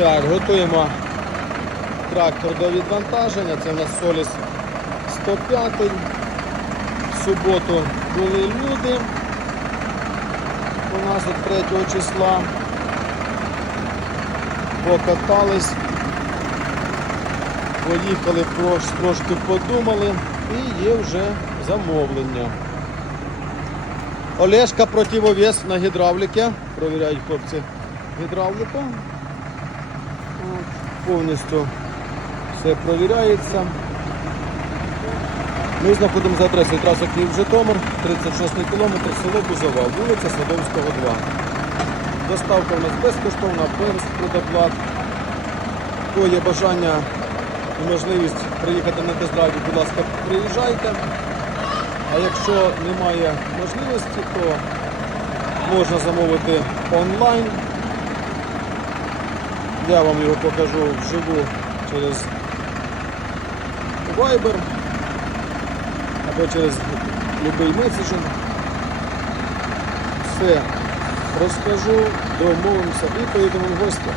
Так, готуємо трактор до відвантаження. Це у нас Соліс 105. В суботу були люди. У нас от 3 числа. Покатались. Поїхали, трошки подумали і є вже замовлення. Олешка противовес на гідравліки. Провіряють хлопці гідравліку. От, повністю все провіряється. Ми знаходимося за адресою траса Київ-Житомир, 36 кілометр, село Бузова, вулиця Садовського, 2. Доставка у нас безкоштовна, без предоплат. Хто є бажання і можливість приїхати на тест-драйв, будь ласка, приїжджайте. А якщо немає можливості, то можна замовити онлайн. Я вам його покажу вживу через Viber або через будь-який меседжинг. Все розкажу, домовимося і поїдемо в гості.